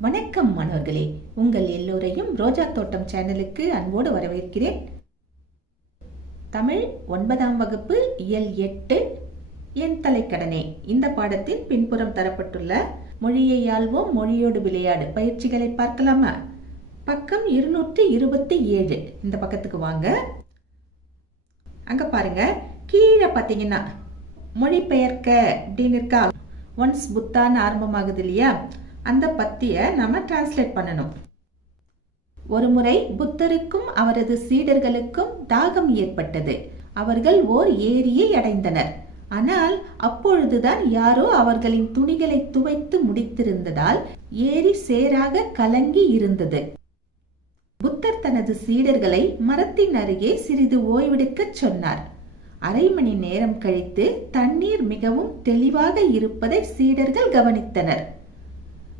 வணக்கம் மாணவர்களே. உங்கள் எல்லோரையும் ரோஜா தோட்டம் சேனலுக்கு அன்போடு வரவேற்கிறேன். தமிழ் ஒன்பதாம் வகுப்பு இயல் எட்டு என் தலைக்கடனே. இந்த பாடத்தில் பின்புறம் தரப்பட்டுள்ள மொழியை ஆள்வோம். மொழியோடு விளையாடு பயிற்சிகளை பார்க்கலாமா? பக்கம் இருநூற்றி இருபத்தி ஏழு. இந்த பக்கத்துக்கு வாங்க. அங்க பாருங்க. கீழே பார்த்தீங்கன்னா மொழிபெயர்க்க அப்படின்னு இருக்கா? ஒன்ஸ் புத்தான்னு ஆரம்பமாகுது இல்லையா? அந்த பத்தியை நம்ம டிரான்ஸ்லேட் பண்ணணும். ஒருமுறை புத்தருக்கும் அவரது சீடர்களுக்கும் தாகம் ஏற்பட்டது. அவர்கள் ஓர் ஏரியை அடைந்தனர். ஆனால் அப்பொழுதுதான் யாரோ அவர்களின் துணிகளை துவைத்து முடித்திருந்ததால் ஏரி சேராக கலங்கி இருந்தது. புத்தர் தனது சீடர்களை மரத்தின் அருகே சிறிது ஓய்வெடுக்கச் சொன்னார். அரை மணி நேரம் கழித்து தண்ணீர் மிகவும் தெளிவாக இருப்பதை சீடர்கள் கவனித்தனர்.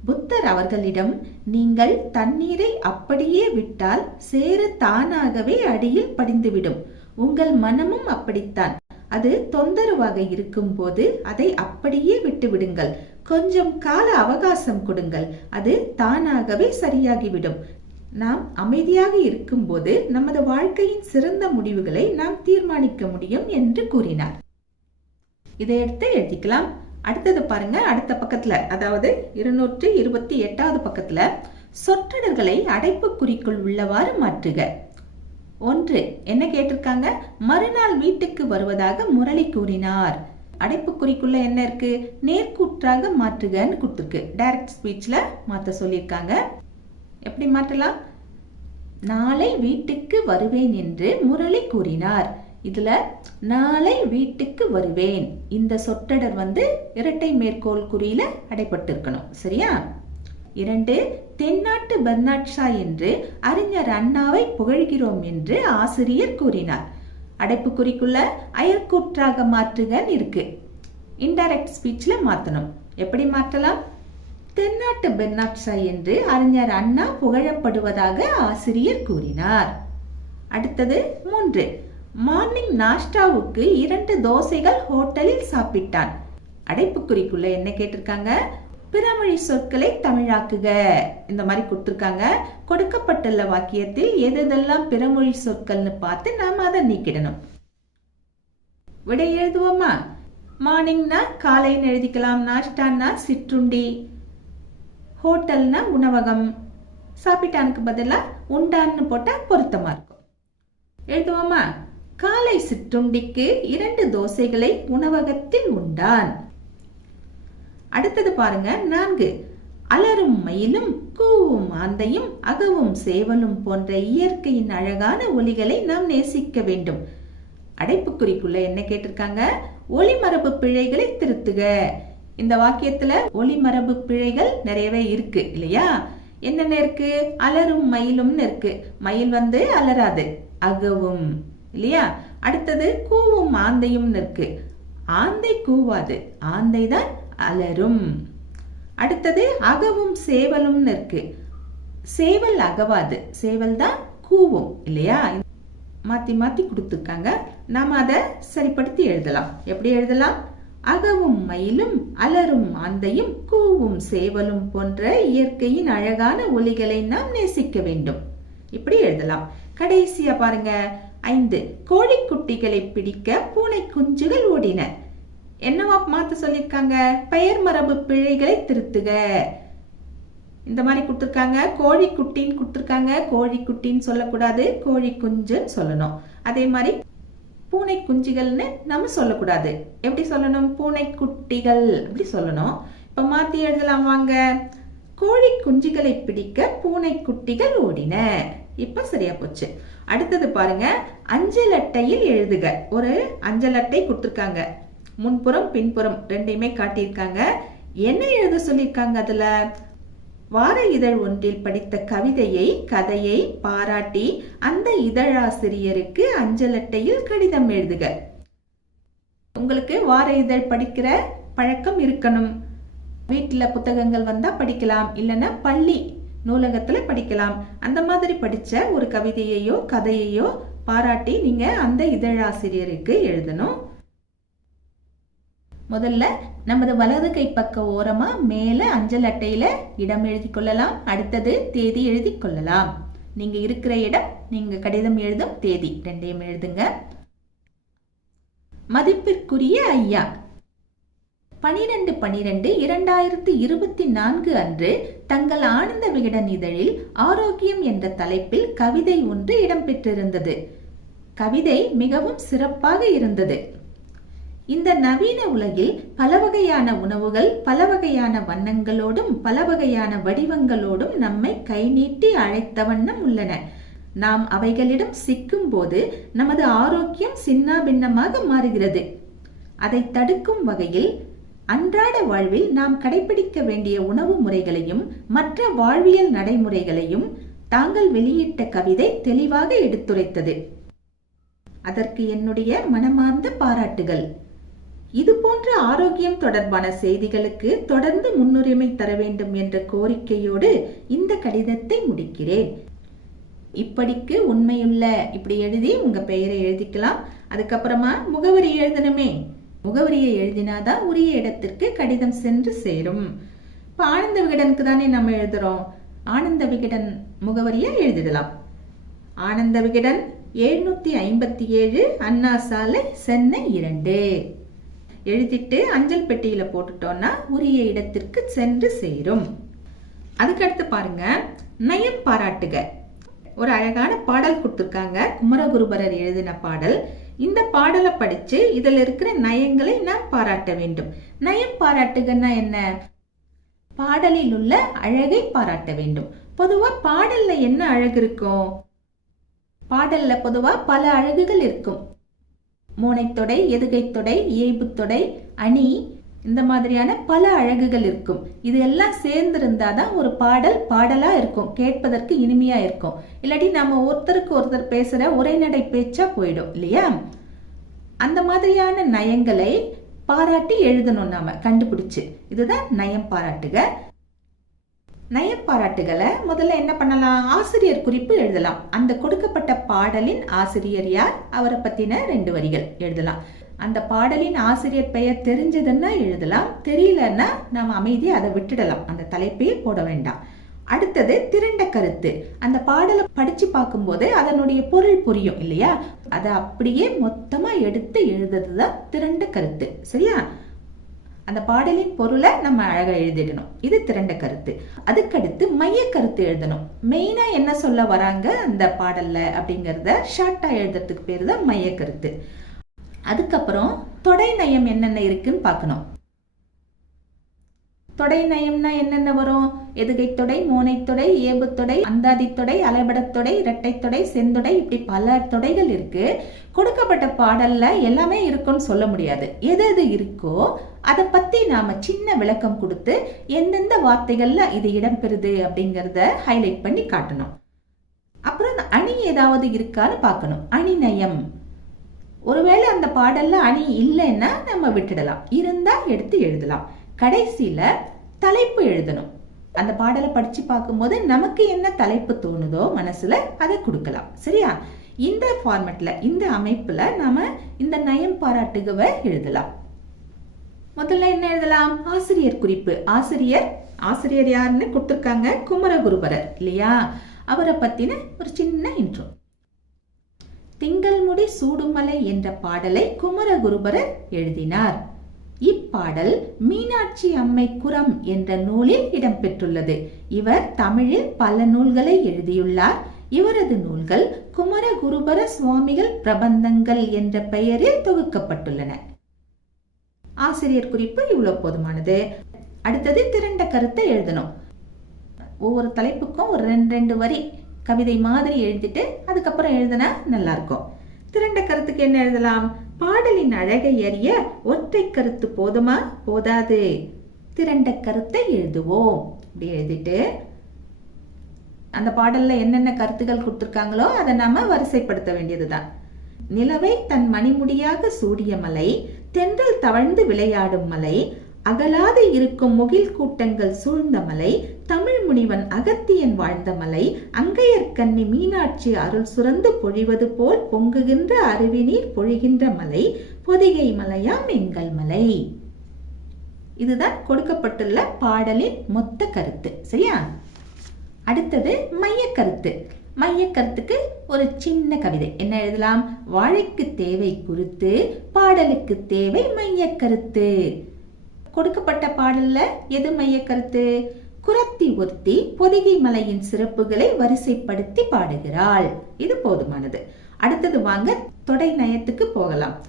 புத்தர் அவர்களிடம் நீங்கள் தண்ணீரை அப்படியே விட்டால் சேறு தானாகவே அடியில் படிந்துவிடும். உங்கள் மனமும் அப்படித்தான். அது தொந்தரவாக இருக்கும்போது அதை அப்படியே விட்டுவிடுங்கள். கொஞ்சம் கால அவகாசம் கொடுங்கள். அது தானாகவே சரியாகிவிடும். நாம் அமைதியாக இருக்கும்போது நமது வாழ்க்கையின் சிறந்த முடிவுகளை நாம் தீர்மானிக்க முடியும் என்று கூறினார். இதையடுத்து எழுதிக்கலாம். அடுத்தது பாருங்க அடுத்த பக்கத்துல அதாவது இருநூற்று இருபத்தி எட்டாவது பக்கத்துல சொற்றொடர்களை அடைப்புக்குறிக்குள் உள்ளவாறு மாற்றுக. ஒன்று என்ன கேட்டிருக்காங்க? மறுநாள் வீட்டுக்கு வருவதாக முரளி கூறினார். அடைப்புக்குறிக்குள்ள என்ன இருக்கு? நேர்கூற்றாக மாற்றுகன்னு கொடுத்துருக்கு. டைரக்ட் ஸ்பீச்ல மாத்த சொல்லியிருக்காங்க. எப்படி மாற்றலாம்? நாளை வீட்டுக்கு வருவேன் என்று முரளி கூறினார். இதுல நாளை வீட்டுக்கு வருவேன். இந்த சொற்றடர் வந்து இரட்டை மேற்கோள் குறியில அடைப்பட்டிருக்கணும். சரியா? இரண்டு தென்னாட்டு பர்னாட்ஷா என்று அறிஞர் அண்ணாவை புகழ்கிறோம் என்று ஆசிரியர் கூறினார். அடைப்புக்குறிக்குள்ள அயற்கூற்றாக மாற்றுகன் இருக்கு. இன்டைரக்ட் ஸ்பீச்ல மாற்றணும் எப்படி மாற்றலாம்? தென்னாட்டு பெர்னாட்ஷா என்று அறிஞர் அண்ணா புகழப்படுவதாக ஆசிரியர் கூறினார். அடுத்தது மூன்று மார்னிங் நாஷ்டாவுக்கு இரண்டு தோசைகள் ஹோட்டலில் சாப்பிட்டான். அடைப்புக்குறிக்குள்ள என்ன கேட்டிருக்காங்க? பிறமொழி சொற்களை தமிழாக்குக. இந்த மாதிரி கொடுத்துருக்காங்க. கொடுக்கப்பட்டுள்ள வாக்கியத்தில் எதெல்லாம் பிறமொழி சொற்கள்னு பார்த்து நாம் அதை நீக்கிடணும். விடை எழுதுவோமா? மார்னிங்னா காலைன்னு எழுதிக்கலாம். நாஷ்டான்னா சிற்றுண்டி. ஹோட்டல்னா உணவகம். சாப்பிட்டானுக்கு பதிலாக உண்டான்னு போட்டால் பொருத்தமாக இருக்கும். எழுதுவோமா? காலை சிற்றுண்டிக்கு இரண்டு தோசைகளை உணவகத்தில் உண்டான். அடுத்தது பாருங்க நான்கு. அலரும் மயிலும் கூவும் ஆந்தையும் அகவும் சேவலும் போன்ற இயற்கையின் அழகான ஒலிகளை நாம் நேசிக்க வேண்டும். அடைப்புக்குறிக்குள்ள என்ன கேட்டிருக்காங்க? ஒளிமரபு பிழைகளை திருத்துக. இந்த வாக்கியத்துல ஒளிமரபு பிழைகள் நிறையவே இருக்கு இல்லையா? என்னென்ன இருக்கு? அலரும் மயிலும்னு இருக்கு. மயில் வந்து அலராது அகவும். இல்லையா? அடுத்தது கூவும் ஆந்தையும் இருக்கு ஆந்தை கூவாது. ஆந்தை தான் அலரும். அடுத்தது அகவும் சேவலும் இருக்கு சேவல் அகவாது. சேவல் தான் கூவும் இல்லையா? மாத்தி மாத்தி கொடுத்துருக்காங்க. நாம அதை சரிப்படுத்தி எழுதலாம். எப்படி எழுதலாம்? அகவும் மயிலும் அலரும் ஆந்தையும் கூவும் சேவலும் போன்ற இயற்கையின் அழகான ஒலிகளை நாம் நேசிக்க வேண்டும். இப்படி எழுதலாம். கடைசியா பாருங்க. ஐந்து. கோழிக்குட்டிகளை பிடிக்க பூனை குஞ்சுகள் ஓடின. என்னவா மாத்த சொல்லியிருக்காங்க பெயர் மரபு பிழைகளை திருத்துக. இந்த மாதிரி கொடுத்துருக்காங்க. கோழி குட்டின்னு கொடுத்துருக்காங்க. கோழி குட்டின்னு சொல்லக்கூடாது கோழி குஞ்சுன்னு சொல்லணும். அதே மாதிரி பூனை குஞ்சுகள்னு நம்ம சொல்லக்கூடாது. எப்படி சொல்லணும்? பூனை குட்டிகள் அப்படி சொல்லணும். இப்போ மாற்றி எழுதலாம் வாங்க. கோழி குஞ்சுகளை பிடிக்க பூனை குட்டிகள் ஓடின. இப்போ சரியா போச்சு. அடுத்தது பாருங்க அஞ்சல் அட்டையில் எழுதுக. ஒரு அஞ்சல் அட்டை கொடுத்துருக்காங்க. முன்புறம் பின்புறம் ரெண்டையுமே காட்டியிருக்காங்க. என்ன எழுத சொல்லியிருக்காங்க அதுல? வார இதழ் ஒன்றில் படித்த கவிதையை கதையை பாராட்டி அந்த இதழாசிரியருக்கு அஞ்சல் அட்டையில் கடிதம் எழுதுக. உங்களுக்கு வார இதழ் படிக்கிற பழக்கம் இருக்கணும். வீட்டில் புத்தகங்கள் வந்தால் படிக்கலாம். இல்லைன்னா பள்ளி நூலகத்தில் படிக்கலாம். அந்த மாதிரி படித்த ஒரு கவிதையையோ கதையையோ பாராட்டி நீங்கள் அந்த இதழாசிரியருக்கு எழுதணும். முதல்ல நமது வலது கை பக்க ஓரமா மேல அஞ்சல் அட்டையில இடம் எழுதி கொள்ளலாம். அடுத்தது தேதி எழுதி கொள்ளலாம். நீங்க இருக்கிற இடம் நீங்க கடிதம் எழுதும் தேதி. ரெண்டையும் எழுதுங்க. மதிப்பிற்குரிய ஐயா பனிரெண்டு பனிரெண்டு இரண்டாயிரத்தி இருபத்தி நான்கு அன்று தங்கள் ஆனந்த விகடன் இதழில் ஆரோக்கியம் என்ற தலைப்பில் கவிதை ஒன்று இடம்பெற்றிருந்தது. கவிதை மிகவும் சிறப்பாக இருந்தது. இந்த நவீன உலகில் பல வகையான உணவுகள் பல வகையான வண்ணங்களோடும் பல வகையான வடிவங்களோடும் நம்மை கை நீட்டி அழைத்த வண்ணம் உள்ளன. நாம் அவைகளிடம் சிக்கும் போது நமது ஆரோக்கியம் சின்னாபின்னமாக மாறுகிறது. அதை தடுக்கும் வகையில் அன்றாட வாழ்வில் நாம் கடைபிடிக்க வேண்டிய உணவு முறைகளையும் மற்ற வாழ்வியல் நடைமுறைகளையும் தாங்கள் வெளியிட்ட கவிதை தெளிவாக எடுத்துரைத்தது. அதற்கு என்னுடைய மனமார்ந்த பாராட்டுகள். இது போன்ற ஆரோக்கியம் தொடர்பான செய்திகளுக்கு தொடர்ந்து முன்னுரிமை தர வேண்டும் என்ற கோரிக்கையோடு இந்த கடிதத்தை முடிக்கிறேன். இப்படிக்கு உண்மையுள்ள இப்படி எழுதி உங்க பெயரை எழுதிக்கலாம். அதுக்கப்புறமா முகவரி எழுதணுமே. முகவரியை எழுதினாதான் உரிய இடத்திற்கு கடிதம் சென்று சேரும். இப்போ ஆனந்த விகடனுக்கு தானே நம்ம எழுதுறோம். ஆனந்த விகடன் முகவரியை எழுதிடலாம். ஆனந்த விகடன் எழுநூத்தி ஐம்பத்தி ஏழு அண்ணா சாலை சென்னை இரண்டு. எழுதிட்டு அஞ்சல் பெட்டியில போட்டுட்டோம்னா உரிய இடத்திற்கு சென்று சேரும். அதுக்கடுத்து பாருங்க நயம் பாராட்டுக. ஒரு அழகான பாடல் கொடுத்துருக்காங்க. குமரகுருபரர் எழுதின பாடல் இந்த பாடலை படித்து இதில் இருக்கிற நயங்களை நாம் பாராட்ட வேண்டும். நயம் பாராட்டுகன்னா என்ன? பாடலில் உள்ள அழகை பாராட்ட வேண்டும். பொதுவாக பாடலில் என்ன அழகு இருக்கும்? பாடலில் பொதுவாக பல அழகுகள் இருக்கும். மோனைத்தொடை எதுகைத்தொடை ஏய்புத்தொடை அணி இந்த மாதிரியான பல அழகுகள் இருக்கும். இது எல்லாம் சேர்ந்திருந்தாதான் ஒரு பாடல் பாடலா இருக்கும். கேட்பதற்கு இனிமையா இருக்கும். இல்லாட்டி நம்ம ஒருத்தருக்கு ஒருத்தர் பேசுற உரைநடை பேச்சா போயிடும் இல்லையா? அந்த மாதிரியான நயங்களை பாராட்டி எழுதணும் நாம. கண்டுபிடிச்சு. இதுதான் நயம் பாராட்டுக நயப்பாராட்டுகளை முதல்ல என்ன பண்ணலாம்? ஆசிரியர் குறிப்பு எழுதலாம். அந்த கொடுக்கப்பட்ட பாடலின் ஆசிரியர் யார்? அவரை பத்தின ரெண்டு வரிகள் எழுதலாம். அந்த பாடலின் ஆசிரியர் பெயர் தெரிஞ்சதுன்னா எழுதலாம் தெரியலன்னா நாம் அமைதி அதை விட்டுடலாம். அந்த தலைப்பையே போட வேண்டாம். அடுத்தது திரண்ட கருத்து. அந்த பாடலை படிச்சு பார்க்கும்போது அதனுடைய பொருள் புரியும் இல்லையா? அதை அப்படியே மொத்தமா எடுத்து எழுதுறதுதான் திரண்ட கருத்து சரியா? அந்த பாடலின் பொருளை நம்ம அழகா எழுதிடணும். இது திரண்ட கருத்து. அதுக்கடுத்து மைய கருத்து எழுதணும். மெயினா என்ன சொல்ல வராங்க அந்த பாடல்ல அப்படிங்கறத ஷார்ட்டா எழுதுறதுக்கு பேரு தான் மைய கருத்து. அதுக்கப்புறம் தொடை நயம் என்னென்ன இருக்குன்னு பார்க்கணும். தொடை நயம்னா என்னென்ன வரும்? எதுகை தொடை மோனை தொடை ஏபு தொடை அந்தாதி தொடை அலைபடத்தொடை இரட்டைத்தொடை செந்தொடை இப்படி பல தொடைகள் இருக்கு. கொடுக்கப்பட்ட பாடல்ல எல்லாமே இருக்கும்னு சொல்ல முடியாது. எது எது இருக்கோ அதை பத்தி நாம சின்ன விளக்கம் கொடுத்து எந்தெந்த வார்த்தைகள்ல இது இடம்பெறுது அப்படிங்கறத ஹைலைட் பண்ணி காட்டணும். அப்புறம் அணி ஏதாவது இருக்கான்னு பார்க்கணும். அணி நயம். ஒருவேளை அந்த பாடல்ல அணி இல்லைன்னா நம்ம விட்டுடலாம். இருந்தா எடுத்து எழுதலாம். கடைசியில தலைப்பு எழுதணும். அந்த பாடலை படிச்சு பார்க்கும்போது நமக்கு என்ன தலைப்பு தோணுதோ மனசுல அதை கொடுக்கலாம். சரியா? இந்த ஃபார்மெட்ல இந்த அமைப்புல நாம இந்த நயம் பாராட்டுகவை எழுதலாம். முதல்ல என்ன எழுதலாம்? ஆசிரியர் குறிப்பு. ஆசிரியர் ஆசிரியர் யாருன்னு கொடுத்துருக்காங்க? குமரகுருபரர் இல்லையா? அவரை பத்தின ஒரு சின்ன இன்ட்ரோ திங்கள் முடி சூடுமலை என்ற பாடலை குமரகுருபரர் எழுதினார். இப்பாடல் மீனாட்சி அம்மை குரம் என்ற நூலில் இடம்பெற்றுள்ளது. இவர் தமிழில் பல நூல்களை எழுதியுள்ளார். இவரது நூல்கள் குமரகுருபர சுவாமிகள் பிரபந்தங்கள் என்ற பெயரில் தொகுக்கப்பட்டுள்ளன. ஆசிரியர் குறிப்பு இவ்வளவு போதுமானது. அடுத்தது திரண்ட கருத்தை எழுதணும். ஒவ்வொரு தலைப்புக்கும் ஒரு ரெண்டு ரெண்டு வரி. கவிதை மாதிரி எழுதிட்டு அதுக்கப்புறம் எழுதினா நல்லா இருக்கும் திரண்ட கருத்துக்கு என்ன எழுதலாம்? பாடலின் அழகை அறிய ஒற்றை கருத்து போதுமா? போதாது. திரண்ட கருத்தை எழுதுவோம். இப்படி எழுதிட்டு அந்த பாடல்ல என்னென்ன கருத்துகள் கொடுத்துருக்காங்களோ அதை நாம வரிசைப்படுத்த வேண்டியதுதான். நிலவை தன் மணிமுடியாக சூடிய மலை தென்றல் தவழ்ந்து விளையாடும் மலை அகலாது இருக்கும் முகில் கூட்டங்கள் சூழ்ந்த மலை தமிழ் முனிவன் அகத்தியன் வாழ்ந்த மலை அங்கையர்கண்ணி மீனாட்சி அருள் சுரந்து பொழிவது போல் பொங்குகின்ற அருவி நீர் பொழிகின்ற மலை பொதிகை மலையாம் எங்கள் மலை. இதுதான் கொடுக்கப்பட்டுள்ள பாடலின் மொத்த கருத்து சரியா? அடுத்தது மையக்கருத்து. மையக்கருத்துக்கு ஒரு சின்ன கவிதை. என்ன எழுதலாம்? வாழைக்கு தேவை குறித்து பாடலுக்கு தேவை மையக்கருத்து. கொடுக்கப்பட்ட பாடல்ல எது மையக்கருத்து? கருத்து குரத்தி ஒருத்தி பொதிகை மலையின் சிறப்புகளை வரிசைப்படுத்தி பாடுகிறாள். இது போதுமானது. அடுத்தது வாங்க தொடை நயத்துக்கு போகலாம்.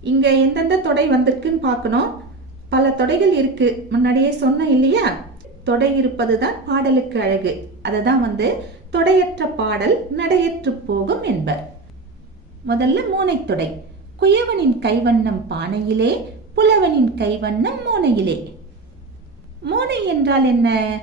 இங்க எந்தெந்த தொடை வந்திருக்குன்னு பார்க்கணும். பல தொடைகள் இருக்கு. முன்னாடியே சொன்னேன் இல்லையா? தொடை இருப்பதுதான் பாடலுக்கு அழகு. அதுதான் வந்து தொடையற்ற பாடல் நடையற்று போகும் என்பர். முதல்ல மூனை தொடை. குயவனின் கைவண்ணம் பானையிலே புலவனின் கைவண்ணம் மூனையிலே. மோனை என்றால் என்ன?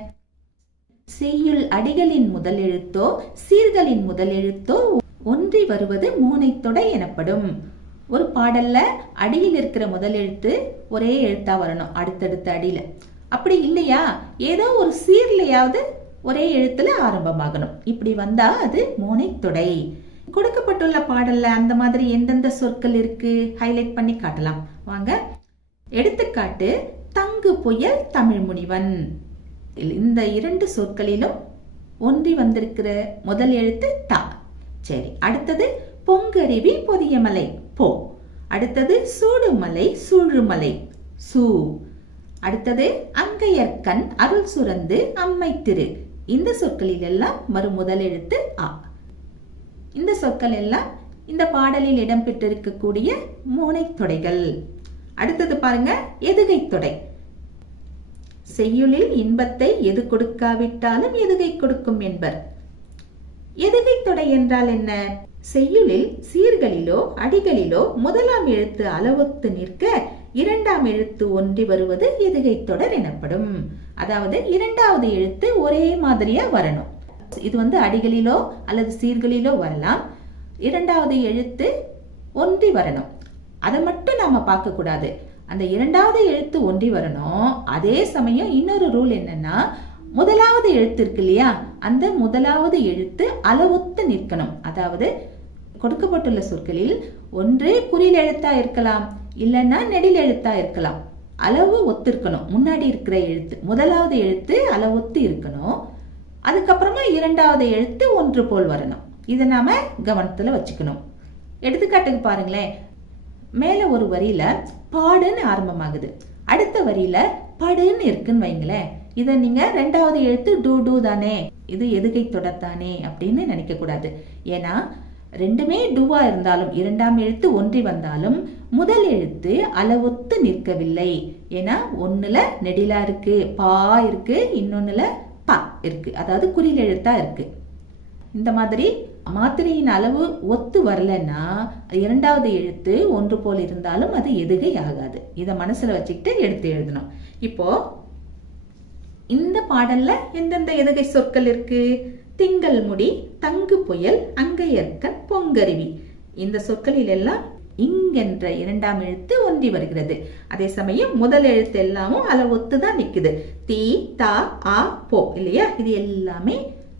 செய்யுள் அடிகளின் முதல் எழுத்தோ சீர்களின் முதல் எழுத்தோ ஒன்றி வருவது மூனைத் தொடை எனப்படும். ஒரு பாடல்ல அடியில் இருக்கிற முதல் எழுத்து ஒரே எழுத்தா வரணும் அடுத்தடுத்த அடியில. அப்படி இல்லையா? ஏதோ ஒரு சீர்லையாவது ஒரே எழுத்துல ஆரம்பமாகணும். இப்படி வந்தா அது மூனைத் தொடை. கொடுக்கப்பட்டுள்ள பாடல்ல அந்த மாதிரி எந்தெந்த சொற்கள் இருக்கு? ஹைலைட் பண்ணி காட்டலாம். வாங்க. எடுத்துக்காட்டு தங்கு புயல் தமிழ் முனிவன். இந்த இரண்டு சொற்களிலும் ஒன்றி வந்திருக்கிற முதல் எழுத்து தா. சரி அடுத்தது பொங்கருவி பொதியமலை போ. அடுத்தது சூடுமலை சூழுமலை சூ. அடுத்தது அங்கையர்கண் அருள் சுரந்து அம்மை திரு. இந்த சொற்களில் எல்லாம் வரும் முதல் எழுத்து ஆ இந்த சொற்கள் எல்லாம் இந்த பாடலில் இடம்பெற்றிருக்கக்கூடிய மூனை தொடைகள். அடுத்தது பாருங்க எதுகை தொடை. செய்யுளில் இன்பத்தை எது கொடுக்காவிட்டாலும் எதுகை கொடுக்கும் என்பர். எதுகை தொடை என்றால் என்ன? செய்யுளில் சீர்களிலோ அடிகளிலோ முதலாம் எழுத்து அளவொத்து நிற்க இரண்டாம் எழுத்து ஒன்றி வருவது எதுகை தொடர் எனப்படும். அதாவது இரண்டாவது எழுத்து ஒரே மாதிரியா வரணும். இது வந்து அடிகளிலோ அல்லது சீர்களிலோ வரலாம். இரண்டாவது எழுத்து ஒன்றி வரணும். அதை மட்டும் நாம பார்க்கக்கூடாது அந்த இரண்டாவது எழுத்து ஒன்றி வரணும். அதே சமயம் இன்னொரு ரூல் என்னன்னா முதலாவது எழுத்து இருக்கு இல்லையா? அந்த முதலாவது எழுத்து அளவுத்து நிற்கணும். அதாவது கொடுக்கப்பட்டுள்ள சொற்களில் ஒன்று குறியில் எழுத்தா இருக்கலாம் இல்லைன்னா நெடில் எழுத்தா இருக்கலாம். அளவு ஒத்திருக்கணும். முன்னாடி இருக்கிற எழுத்து முதலாவது எழுத்து அளவொத்து இருக்கணும். அதுக்கப்புறமா இரண்டாவது எழுத்து ஒன்று போல் வரணும். இதை நாம கவனத்துல வச்சுக்கணும். எடுத்துக்காட்டுக்கு பாருங்களேன். மேல ஒரு வரியில பாடுன்னு ஆரம்பமாகுது. அடுத்த வரியில படுன்னு இருக்குன்னு வைங்களேன். இதை நீங்க ரெண்டாவது எழுத்து டூ டூ தானே இது எதுகை தொடர்தானே அப்படின்னு நினைக்க கூடாது ஏன்னா ரெண்டுமே டூவா இருந்தாலும் இரண்டாம் எழுத்து ஒன்றி வந்தாலும் முதல் எழுத்து அளவொத்து நிற்கவில்லை. ஏன்னா ஒண்ணுல நெடிலா இருக்கு பா இருக்கு இன்னொன்னுல ப இருக்கு. அதாவது குறில் எழுத்தா இருக்கு. இந்த மாதிரி மாத்திரையின் அளவு ஒத்து வரலன்னா இரண்டாவது எழுத்து ஒன்று போல் இருந்தாலும் அது எதுகை ஆகாது இதை மனசுல வச்சுக்கிட்டு எடுத்து எழுதணும். இப்போ இந்த பாடல்ல எந்தெந்த எதுகை சொற்கள் இருக்கு? திங்கள் முடி தங்கு புயல் அங்கையற்க பொங்கருவி. இந்த சொற்களில் எல்லாம் இங்கென்ற இரண்டாம் எழுத்து ஒன்றி வருகிறது. அதே சமயம் முதல் எழுத்து எல்லாமும் அளவொத்து தான் நிக்குது. தீ தா ஆ போ இல்லையா? இது எல்லாமே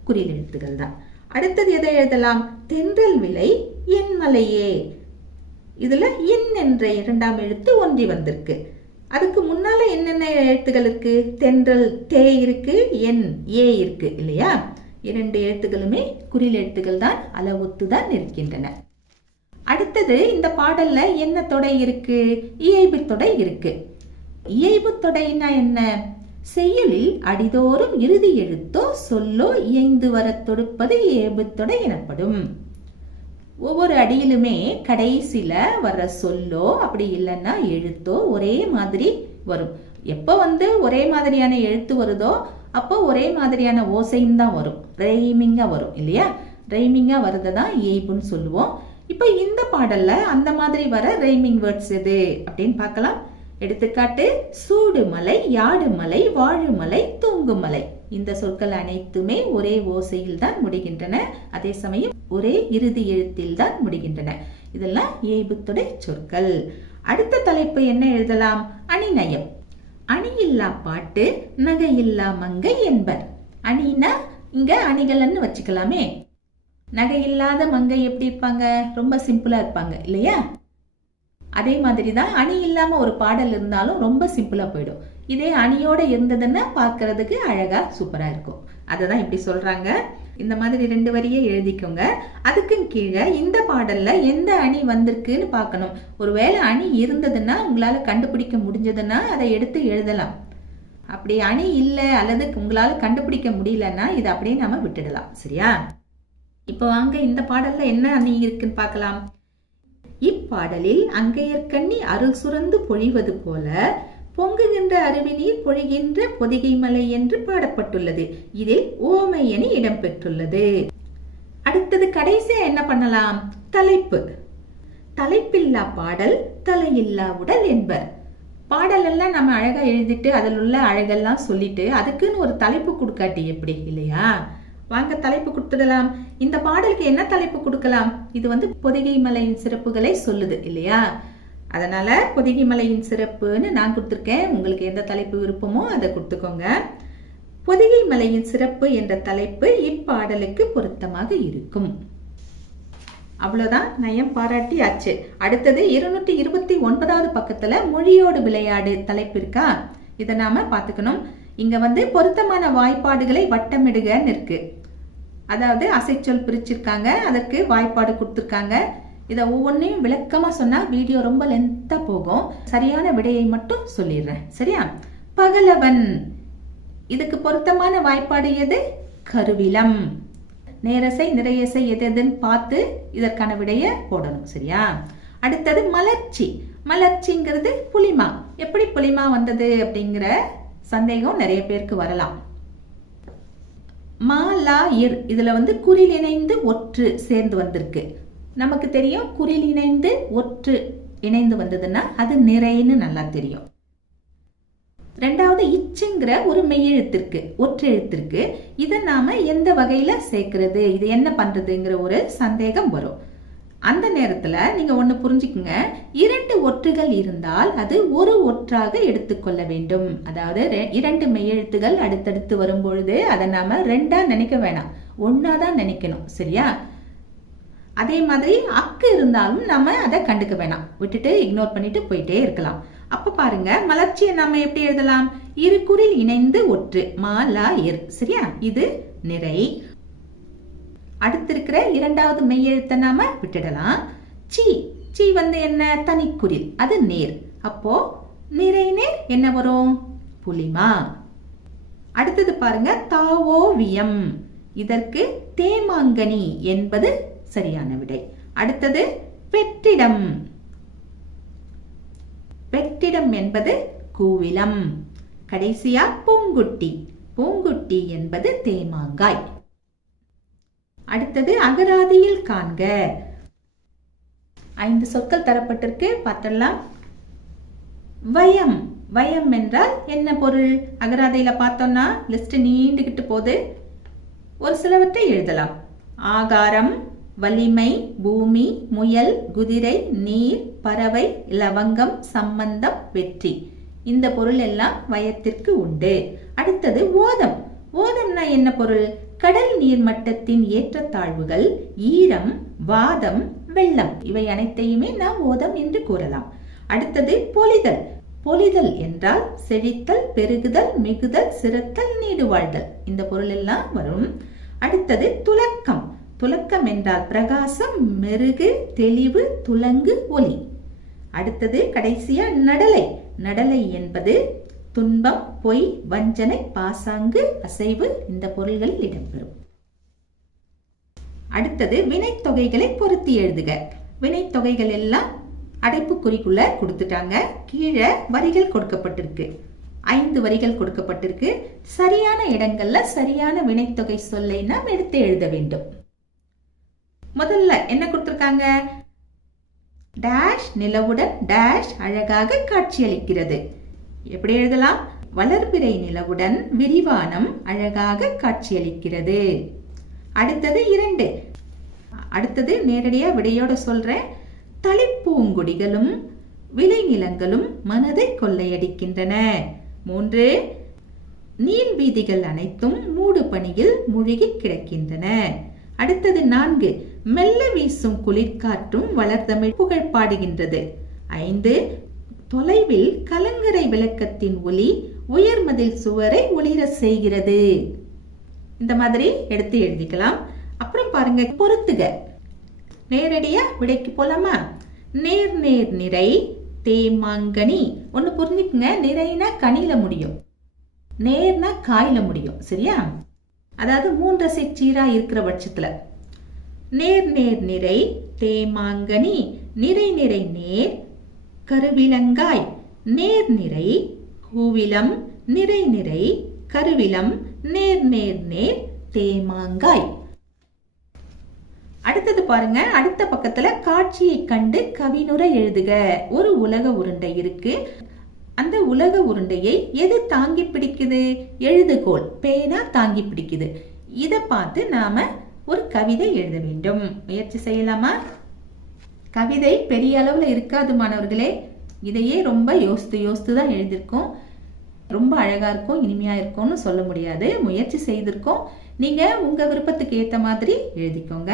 குறியில் எழுத்துக்கள் தான். அடுத்தது எதை எழுதலாம்? தென்றல் விலை என் மலையே. இதுல என் என்ற இரண்டாம் எழுத்து ஒன்றி வந்திருக்கு. அதுக்கு முன்னால என்னென்ன எழுத்துகள் இருக்கு? தென்றல் தே இருக்கு என் ஏ இருக்கு இல்லையா? இரண்டு எழுத்துக்களுமே குறில் எழுத்துக்கள் தான் அளவொத்து தான் இருக்கின்றன அடுத்தது இந்த பாடல்ல என்ன தொடை இருக்கு? இயைபு தொடை இருக்கு. இயைபு தொடைனா என்ன? செயலில் அடிதோறும் இறுதி எழுத்தோ சொல்லோ இயைந்து வரத் தொடுப்பது ஏபுத்தொடை தொடை எனப்படும். ஒவ்வொரு அடியிலுமே கடைசியில வர்ற சொல்லோ அப்படி இல்லைன்னா எழுத்தோ ஒரே மாதிரி வரும். எப்போ வந்து ஒரே மாதிரியான எழுத்து வருதோ அப்போ ஒரே மாதிரியான ஓசையும் தான் வரும். ரைமிங்கா வரும் இல்லையா? ரைமிங்கா வரதை தான் ஏய்புன்னு சொல்லுவோம். இப்போ இந்த பாடல்ல அந்த மாதிரி வர ரைமிங் வேர்ட்ஸ் எது அப்படின்னு பார்க்கலாம். எடுத்துக்காட்டு சூடுமலை யாடுமலை வாழுமலை தூங்குமலை இந்த சொற்கள் அனைத்துமே ஒரே ஓசையில் தான் முடிகின்றன. அதே சமயம் ஒரே இறுதி எழுத்தில் தான் முடிகின்றன. இதெல்லாம் ஏய்புத்துடை சொற்கள். அடுத்த தலைப்பு என்ன எழுதலாம்? அணிநயம். அணியில்லா பாட்டு நகையில்லா மங்கை என்பர். அணினா இங்க அணிகலன்னு வச்சுக்கலாமே. நகை இல்லாத மங்கை எப்படி இருப்பாங்க? ரொம்ப சிம்பிளா இருப்பாங்க இல்லையா? அதே மாதிரி தான் அணி இல்லாமல் ஒரு பாடல் இருந்தாலும் ரொம்ப சிம்பிளாக போயிடும். இதே அணியோடு இருந்ததுன்னா பார்க்கறதுக்கு அழகாக சூப்பராக இருக்கும். அதை தான் இப்படி சொல்கிறாங்க இந்த மாதிரி ரெண்டு வரியை எழுதிக்கோங்க. அதுக்கும் கீழே இந்த பாடல்ல எந்த அணி வந்திருக்குன்னு பார்க்கணும். ஒருவேளை அணி இருந்ததுன்னா உங்களால் கண்டுபிடிக்க முடிஞ்சதுன்னா அதை எடுத்து எழுதலாம். அப்படி அணி இல்லை அல்லது உங்களால் கண்டுபிடிக்க முடியலன்னா இதை அப்படியே நாம விட்டுடலாம். சரியா? இப்போ வாங்க இந்த பாடல்ல என்ன அணி இருக்குன்னு பார்க்கலாம். இப்பாடலில் அங்கையர்கண்ணி அருள் சுரந்து பொழிவது போல பொங்குகின்ற அருவி நீர் பொழிகின்ற பொதிகை மலை என்று பாடப்பட்டுள்ளது. இதில் ஓமை என இடம்பெற்றுள்ளது. அடுத்தது கடைசியா என்ன பண்ணலாம்? தலைப்பு. தலைப்பில்லா பாடல் தலையில்லா உடல் என்பர். பாடலெல்லாம் நம்ம அழகா எழுதிட்டு அதில் உள்ள அழகெல்லாம் சொல்லிட்டு அதுக்குன்னு ஒரு தலைப்பு கொடுக்காட்டி எப்படி இல்லையா? வாங்க தலைப்பு கொடுத்துடலாம் இந்த பாடலுக்கு என்ன தலைப்பு கொடுக்கலாம்? இது வந்து பொதிகை மலையின் சிறப்புகளை சொல்லுது இல்லையா? அதனால பொதிகை மலையின் சிறப்புன்னு நான் கொடுத்துருக்கேன். உங்களுக்கு எந்த தலைப்பு விருப்பமோ அதை கொடுத்துக்கோங்க. பொதிகை மலையின் சிறப்பு என்ற தலைப்பு இப்பாடலுக்கு பொருத்தமாக இருக்கும். அவ்வளோதான். நயம் பாராட்டி ஆச்சு. அடுத்தது இருநூற்றி இருபத்தி ஒன்பதாவது பக்கத்துல மொழியோடு விளையாடு தலைப்பு இருக்கா? இதை நாம பார்த்துக்கணும். இங்க வந்து பொருத்தமான வாய்ப்பாடுகளை வட்டமிடுகன்னு இருக்கு அதாவது அசைச்சொல் பிரிச்சிருக்காங்க அதற்கு வாய்ப்பாடு கொடுத்துருக்காங்க. இதை ஒவ்வொன்றையும் விளக்கமா சொன்னா வீடியோ ரொம்ப லென்த்தா போகும். சரியான விடையை மட்டும் சொல்லிடுறேன். சரியா? பகலவன். இதுக்கு பொருத்தமான வாய்ப்பாடு எது? கருவிலம் நேரசை நிறையசை எது எதுன்னு பார்த்து இதற்கான விடைய போடணும். சரியா? அடுத்தது மலர்ச்சி. மலர்ச்சிங்கிறது புலிமா. எப்படி புலிமா வந்தது அப்படிங்கிற சந்தேகம் நிறைய பேருக்கு வரலாம். மா லா இர் இதுல வந்து குறில் இணைந்து ஒற்று சேர்ந்து வந்திருக்கு. நமக்கு தெரியும் குறில் இணைந்து ஒற்று இணைந்து வந்ததுன்னா அது நிறைன்னு நல்லா தெரியும். ரெண்டாவது இச்சுங்கிற ஒரு மெய்யெழுத்திற்கு ஒற்று எழுத்திற்கு இதை நாம எந்த வகையில சேர்க்கிறது இது என்ன பண்றதுங்கிற ஒரு சந்தேகம் வரும். அந்த நேரத்துல நீங்க ஒன்று புரிஞ்சுக்குங்க. இரண்டு ஒற்றுகள் இருந்தால் அது ஒரு ஒற்றாக எடுத்துக்கொள்ள வேண்டும். அதாவது ரெ- இரண்டு மெய்யெழுத்துகள் அடுத்தடுத்து வரும் பொழுது அதை நாம ரெண்டா நினைக்க வேணாம். ஒன்னா தான் நினைக்கணும் சரியா? அதே மாதிரி அக்கு இருந்தாலும் நம்ம அதை கண்டுக்க வேணாம். விட்டுட்டு இக்னோர் பண்ணிட்டு போயிட்டே இருக்கலாம். அப்ப பாருங்க மலர்ச்சியை நம்ம எப்படி எழுதலாம்? இரு குறில் இணைந்து ஒற்று மாலா இர் சரியா? இது நிறை. அடுத்திருக்கிற இரண்டாவது மெய்யெழுத்தை நாம விட்டுடலாம். சி. சி வந்து என்ன? தனிக்குறில் அது நேர். அப்போ நிறை நேர் என்ன வரும்? புலிமா. அடுத்தது பாருங்க தாவோவியம் இதற்கு தேமாங்கனி என்பது சரியான விடை. அடுத்தது வெற்றிடம் வெற்றிடம் என்பது கூவிலம். கடைசியா பூங்குட்டி. பூங்குட்டி என்பது தேமாங்காய். அடுத்தது அகராதியில் காண்க. ஐந்து சொற்கள் தரப்பட்டிருக்கு. பார்த்தலாம் வயம். வயம் என்றால் என்ன பொருள்? அகராதியில பார்த்தோம்னா லிஸ்ட் நீண்டுகிட்டு போகுது. ஒரு சிலவற்றை எழுதலாம். ஆகாரம் வலிமை பூமி முயல் குதிரை நீர் பறவை லவங்கம் சம்பந்தம் வெற்றி. இந்த பொருள் எல்லாம் வயத்திற்கு உண்டு. அடுத்தது ஓதம். ஓதம்னா என்ன பொருள்? கடல் நீர் மட்டத்தின் ஏற்றத்தாழ்வுகள் ஈரம் வாதம் வெள்ளம். இவை அனைத்தையுமே நாம் ஓதம் என்று கூறலாம். அடுத்தது பொலிதல். பொலிதல் என்றால் செழித்தல் பெருகுதல் மிகுதல் சிறத்தல் நீடு வாழ்தல் இந்த பொருள் எல்லாம் வரும். அடுத்தது துலக்கம். துலக்கம் என்றால் பிரகாசம் மெருகு தெளிவு துலங்கு ஒளி. அடுத்தது கடைசியா நடலை. நடலை என்பது துன்பம் பொய் வஞ்சனை பாசாங்கு அசைவு இந்த பொருள்களில் இடம்பெறும். அடுத்தது வினைத்தொகைகளை பொருத்தி எழுதுக. வினைத்தொகைகள் எல்லாம் அடைப்புக்குறிக்குள்ள கொடுத்துட்டாங்க. கீழே வரிகள் கொடுக்கப்பட்டிருக்கு. ஐந்து வரிகள் கொடுக்கப்பட்டிருக்கு. சரியான இடங்கள்ல சரியான வினைத்தொகை சொல்லை நாம் எடுத்து எழுத வேண்டும். முதல்ல என்ன கொடுத்துருக்காங்க? டேஷ் நிலவுடன் டேஷ் அழகாக காட்சியளிக்கிறது. எப்படி எழுதலாம்? வளர்பிறை நிலவுடன் விரிவானம் அழகாக காட்சியளிக்கிறது. அடுத்தது இரண்டு. அடுத்தது நேரடியா விடையோட சொல்றேன். தளிப்பூங்குடிகளும் விளைநிலங்களும் மனதை கொள்ளையடிக்கின்றன. மூன்று. நீல் வீதிகள் அனைத்தும் மூடு பனியில் மூழ்கி கிடக்கின்றன. அடுத்தது நான்கு. மெல்ல வீசும் குளிர்காற்றும் வளர்தமிழ் புகழ் பாடுகின்றது. ஐந்து. தொலைவில் கலங்கரை விளக்கத்தின் ஒளி உயர்மதில் சுவரை ஒளிர செய்கிறது. இந்த மாதிரி எடுத்து எழுதிக்கலாம். அப்புறம் பாருங்க பொறுத்துக நேரடியா விடைக்கு போலாமா? நேர் நேர் நிறை தேமாங்கனி ஒன்று புரிஞ்சுக்குங்க நிறைனா கனியில முடியும். நேர்னா காயில முடியும் சரியா? அதாவது மூன்றசை சீரா இருக்கிற பட்சத்துல. நேர் நேர் நிறை தேமாங்கனி நிறை நிறை நேர் கருவிலங்காய் நேர் நிறை கூவிலம் நிறை நிறை கருவிலம் நேர் நேர் நேர் தேமாங்காய். அடுத்தது பாருங்க அடுத்த பக்கத்துல காட்சியை கண்டு கவினுரை எழுதுக. ஒரு உலக உருண்டை இருக்கு. அந்த உலக உருண்டையை எது தாங்கி பிடிக்குது? எழுதுகோல் பேனா தாங்கி பிடிக்குது. இதை பார்த்து நாம ஒரு கவிதை எழுத வேண்டும். முயற்சி செய்யலாமா? கவிதை பெரிய அளவில் இருக்காது மாணவர்களே. இதையே ரொம்ப யோசித்து யோசித்து தான் எழுதியிருக்கோம். ரொம்ப அழகாக இருக்கும் இனிமையாக இருக்கும்னு சொல்ல முடியாது. முயற்சி செய்திருக்கோம். நீங்கள் உங்கள் விருப்பத்துக்கு ஏற்ற மாதிரி எழுதிக்கோங்க.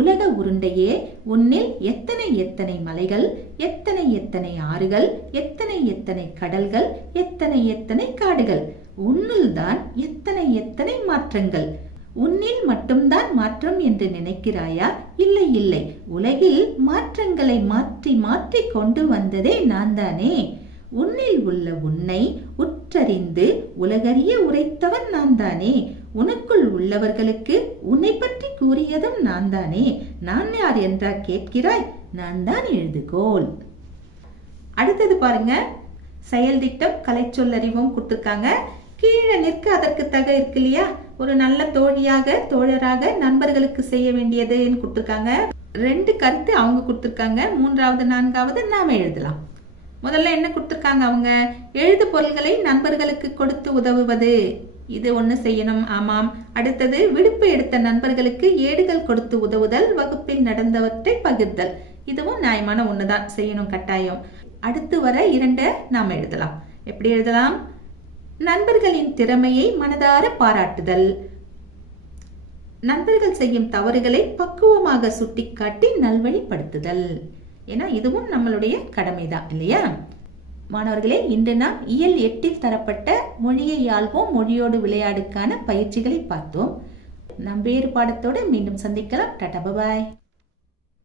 உலக உருண்டையே உன்னில் எத்தனை எத்தனை மலைகள் எத்தனை எத்தனை ஆறுகள் எத்தனை எத்தனை கடல்கள் எத்தனை எத்தனை காடுகள். உன்னில் தான் எத்தனை எத்தனை மாற்றங்கள். உன்னில் மட்டும்தான் மாற்றம் என்று நினைக்கிறாயா? இல்லை இல்லை. உலகில் மாற்றங்களை மாற்றி மாற்றி கொண்டு வந்ததே நான் தானே உன்னில் உள்ள உன்னை உற்றறிந்து உலகறிய உரைத்தவன் நான் தானே உனக்குள் உள்ளவர்களுக்கு உன்னை பற்றி கூறியதும் நான் தானே நான் யார் என்றா கேட்கிறாய்? நான் தான் எழுதுகோல் அடுத்தது பாருங்க. செயல் திட்டம் கலைச்சொல்லறிவும் கொடுத்துருக்காங்க. கீழே நிற்க அதற்கு தக இருக்கு இல்லையா ஒரு நல்ல தோழியாக தோழராக நண்பர்களுக்கு செய்ய வேண்டியதுன்னு கொடுத்துருக்காங்க. ரெண்டு கருத்து அவங்க கொடுத்துருக்காங்க. மூன்றாவது நான்காவது நாம எழுதலாம். முதல்ல என்ன கொடுத்துருக்காங்க அவங்க? எழுது பொருள்களை நண்பர்களுக்கு கொடுத்து உதவுவது. இது ஒன்று செய்யணும். ஆமாம். அடுத்தது விடுப்பு எடுத்த நண்பர்களுக்கு ஏடுகள் கொடுத்து உதவுதல் வகுப்பில் நடந்தவற்றை பகிர்தல். இதுவும் நியாயமான ஒன்று தான் செய்யணும் கட்டாயம். அடுத்து வர இரண்டை நாம் எழுதலாம். எப்படி எழுதலாம்? நண்பர்களின் திறமையை மனதார பாராட்டுதல். நண்பர்கள் செய்யும் தவறுகளை பக்குவமாக சுட்டிக்காட்டி நல்வழிப்படுத்துதல். ஏன்னா இதுவும் நம்மளுடைய கடமைதான் இல்லையா? மாணவர்களே இன்று நாம் இயல் எட்டில் தரப்பட்ட மொழியை ஆள்வோம் மொழியோடு விளையாடுக்கான பயிற்சிகளை பார்த்தோம். நம் வேறு பாடத்தோடு மீண்டும் சந்திக்கலாம். Tata bye.